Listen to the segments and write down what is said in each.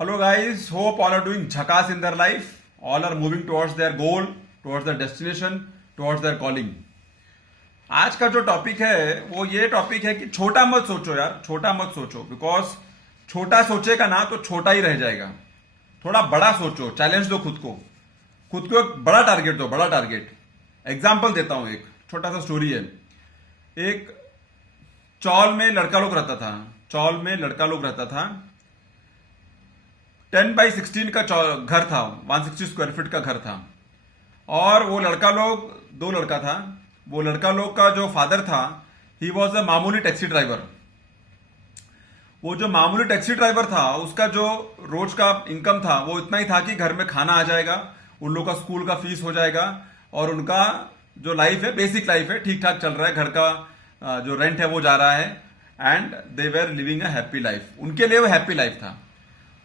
Hello guys, hope all are doing jhakas in their life. All are moving towards their goal, towards their destination, towards their calling. आज का जो topic है वो ये topic है कि छोटा मत सोचो यार, छोटा मत सोचो, बिकॉज छोटा सोचेगा ना तो छोटा ही रह जाएगा। थोड़ा बड़ा सोचो, चैलेंज दो खुद को एक बड़ा टारगेट दो, बड़ा टारगेट। एग्जाम्पल देता हूं, एक छोटा सा स्टोरी है। एक चौल में लड़का लोग रहता था। 10x16 का घर था, 160 स्क्वायर फीट का घर था। और वो लड़का लोग, दो लड़का था। वो लड़का लोग का जो फादर था, ही वॉज अ मामूली टैक्सी ड्राइवर। वो जो मामूली टैक्सी ड्राइवर था, उसका जो रोज का इनकम था वो इतना ही था कि घर में खाना आ जाएगा, उन लोग का स्कूल का फीस हो जाएगा, और उनका जो लाइफ है, बेसिक लाइफ है, ठीक ठाक चल रहा है। घर का जो रेंट है वो जा रहा है, and they were living a happy life. उनके लिए वो हैप्पी लाइफ था।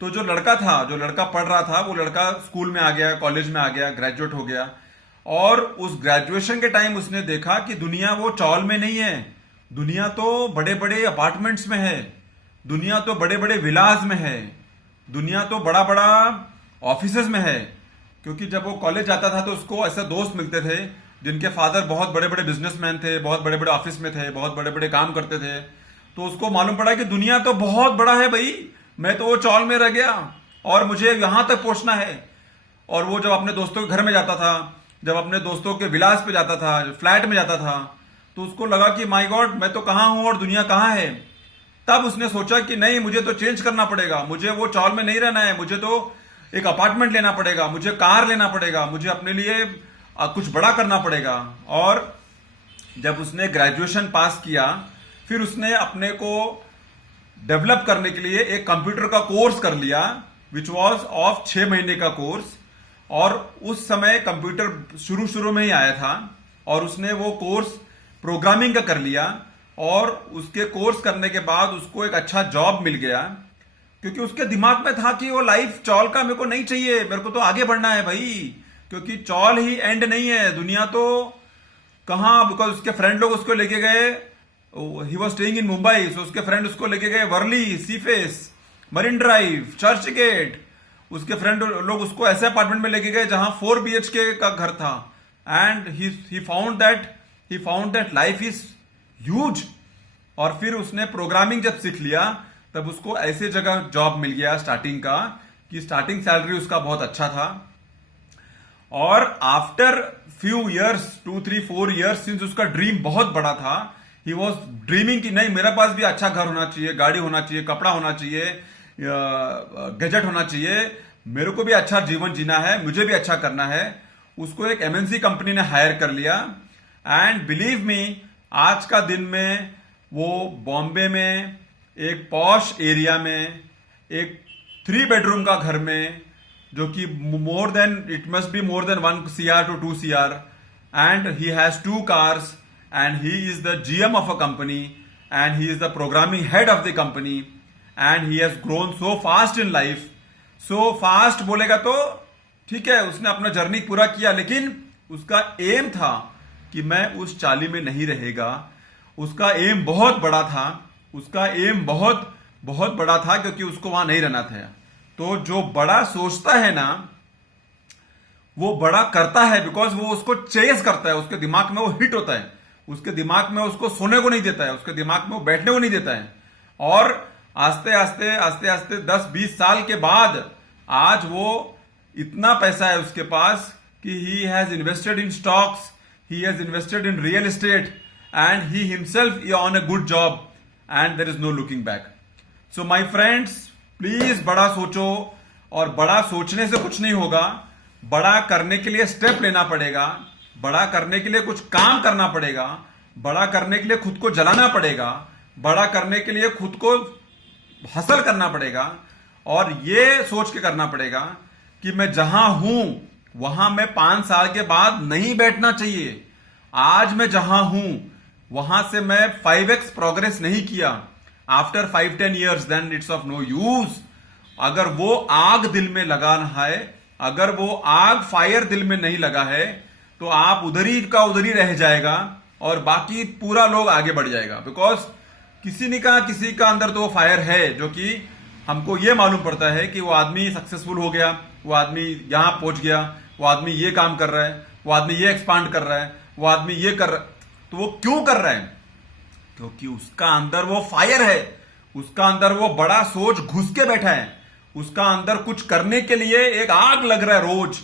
तो जो लड़का पढ़ रहा था, वो लड़का स्कूल में आ गया, कॉलेज में आ गया, ग्रेजुएट हो गया। और उस ग्रेजुएशन के टाइम उसने देखा कि दुनिया वो चौल में नहीं है, दुनिया तो बड़े बड़े अपार्टमेंट्स में है, दुनिया तो बड़े बड़े विलास में है, दुनिया तो बड़ा बड़ा ऑफिसेज में है। क्योंकि जब वो कॉलेज जाता था तो उसको ऐसे दोस्त मिलते थे जिनके फादर बहुत बड़े बड़े बिजनेसमैन थे, बहुत बड़े बड़े ऑफिस में थे, बहुत बड़े बड़े काम करते थे। तो उसको मालूम पड़ा कि दुनिया तो बहुत बड़ा है भाई, मैं तो वो चौल में रह गया और मुझे यहां तक पहुंचना है। और वो जब अपने दोस्तों के घर में जाता था, जब अपने दोस्तों के विलास पे जाता था, फ्लैट में जाता था, तो उसको लगा कि माय गॉड, मैं तो कहां हूं और दुनिया कहां है। तब उसने सोचा कि नहीं, मुझे तो चेंज करना पड़ेगा, मुझे वो चौल में नहीं रहना है, मुझे तो एक अपार्टमेंट लेना पड़ेगा, मुझे कार लेना पड़ेगा, मुझे अपने लिए कुछ बड़ा करना पड़ेगा। और जब उसने ग्रेजुएशन पास किया, फिर उसने अपने को डेवलप करने के लिए एक कंप्यूटर का कोर्स कर लिया, विच वॉज ऑफ 6 महीने का कोर्स। और उस समय कंप्यूटर शुरू में ही आया था, और उसने वो कोर्स प्रोग्रामिंग का कर लिया। और उसके कोर्स करने के बाद उसको एक अच्छा जॉब मिल गया, क्योंकि उसके दिमाग में था कि वो लाइफ चौल का मेरे को नहीं चाहिए, मेरे को तो आगे बढ़ना है भाई, क्योंकि चौल ही एंड नहीं है, दुनिया तो कहां। बिकॉज उसके फ्रेंड लोग उसको लेके गए, he was staying in Mumbai, so उसके फ्रेंड उसको लेके गए वर्ली, सीफेस, मरीन ड्राइव, चर्च गेट। उसके फ्रेंड लोग उसको ऐसे अपार्टमेंट में लेके गए जहां 4 BHK का घर था। And he found that life is huge. और फिर उसने प्रोग्रामिंग जब सीख लिया, तब उसको ऐसे जगह जॉब मिल गया स्टार्टिंग का, कि स्टार्टिंग सैलरी उसका बहुत अच्छा था। और after few years, 2-3-4 years, since उसका ड्रीम बहुत बड़ा था, ही वॉज ड्रीमिंग कि नहीं, मेरे पास भी अच्छा घर होना चाहिए, गाड़ी होना चाहिए, कपड़ा होना चाहिए, गैजेट होना चाहिए, मेरे को भी अच्छा जीवन जीना है, मुझे भी अच्छा करना है। उसको एक MNC कंपनी ने हायर कर लिया। एंड बिलीव मी, आज का दिन में वो बॉम्बे में एक पॉश एरिया में एक 3 बेडरूम का घर में, जो कि it must be more than 1 CR to 2 CR, and he has 2 cars, and he is the GM of a company, and he is the programming head of the company, and he has grown so fast in life. So fast बोलेगा तो ठीक है, उसने अपना journey पूरा किया, लेकिन उसका एम था कि मैं उस चाली में नहीं रहेगा। उसका एम बहुत बड़ा था, उसका एम बहुत बहुत बड़ा था, क्योंकि उसको वहां नहीं रहना था। तो जो बड़ा सोचता है ना, वो बड़ा करता है, बिकॉज वो उसको चेस करता है, उसके दिमाग में वो हिट होता है, उसके दिमाग में उसको सोने को नहीं देता है, उसके दिमाग में वो बैठने को नहीं देता है। और आस्ते आस्ते 10-20 साल के बाद आज वो इतना पैसा है उसके पास कि he has invested in stocks, he has invested in real estate, and he himself is on a good job, and there is no looking back. So my friends, please बड़ा सोचो, और बड़ा सोचने से कुछ नहीं होगा, बड़ा करने के लिए स्टेप लेना पड़ेगा, बड़ा करने के लिए कुछ काम करना पड़ेगा, बड़ा करने के लिए खुद को जलाना पड़ेगा, बड़ा करने के लिए खुद को हसल करना पड़ेगा। और ये सोच के करना पड़ेगा कि मैं जहां हूं वहां मैं 5 साल के बाद नहीं बैठना चाहिए। आज मैं जहां हूं वहां से मैं 5x प्रोग्रेस नहीं किया, after 5-10 years, then it's of no use. अगर वो आग दिल में लगाना है, अगर वो आग फायर दिल में नहीं लगा है, तो आप उधर ही रह जाएगा, और बाकी पूरा लोग आगे बढ़ जाएगा। बिकॉज किसी ने कहा, किसी का अंदर तो वो फायर है जो कि हमको ये मालूम पड़ता है कि वो आदमी सक्सेसफुल हो गया, वो आदमी यहां पहुंच गया, वो आदमी ये काम कर रहा है, वो आदमी ये एक्सपांड कर रहा है, वो आदमी ये कर रहा है। तो वो क्यों कर रहा है? क्योंकि उसका अंदर वो फायर है, उसका अंदर वो बड़ा सोच घुस के बैठा है, उसका अंदर कुछ करने के लिए एक आग लग रहा है रोज,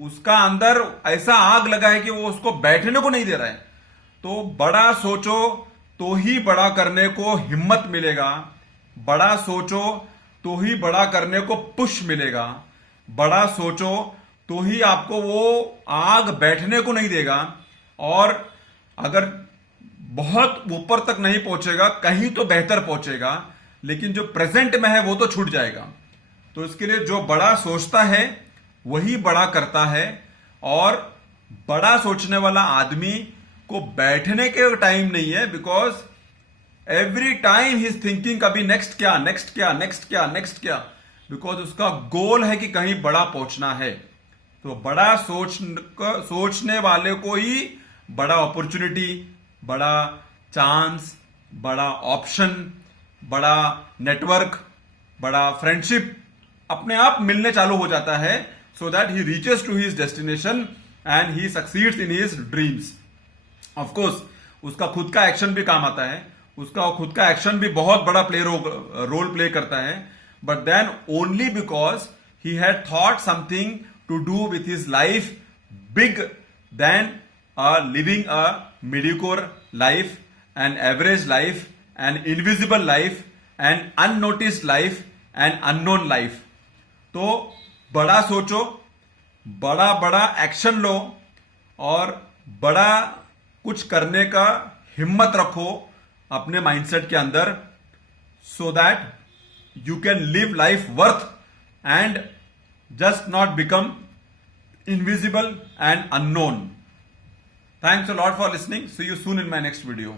उसका अंदर ऐसा आग लगा है कि वो उसको बैठने को नहीं दे रहा है। तो बड़ा सोचो तो ही बड़ा करने को हिम्मत मिलेगा, बड़ा सोचो तो ही बड़ा करने को पुश मिलेगा, बड़ा सोचो तो ही आपको वो आग बैठने को नहीं देगा। और अगर बहुत ऊपर तक नहीं पहुंचेगा, कहीं तो बेहतर पहुंचेगा, लेकिन जो प्रेजेंट में है वो तो छूट जाएगा। तो इसके लिए जो बड़ा सोचता है वही बड़ा करता है। और बड़ा सोचने वाला आदमी को बैठने के टाइम नहीं है, because every time he is thinking कभी नेक्स्ट क्या, नेक्स्ट क्या, नेक्स्ट क्या, नेक्स्ट क्या, बिकॉज उसका गोल है कि कहीं बड़ा पहुंचना है। तो बड़ा सोचने वाले को ही बड़ा अपॉर्चुनिटी, बड़ा चांस, बड़ा ऑप्शन, बड़ा नेटवर्क, बड़ा फ्रेंडशिप अपने आप मिलने चालू हो जाता है, so that he reaches to his destination and he succeeds in his dreams. Of course उसका खुद का एक्शन भी काम आता है, उसका खुद का एक्शन भी बहुत बड़ा रोल प्ले करता है, but then only because he had thought something to do with his life big than living a mediocre life, an average life, an invisible life, an unnoticed life, an unknown life। तो बड़ा सोचो, बड़ा बड़ा action लो और बड़ा कुछ करने का हिम्मत रखो अपने माइंडसेट के अंदर, so that you can live life worth and just not become invisible and unknown. Thanks a lot for listening. See you soon in my next video.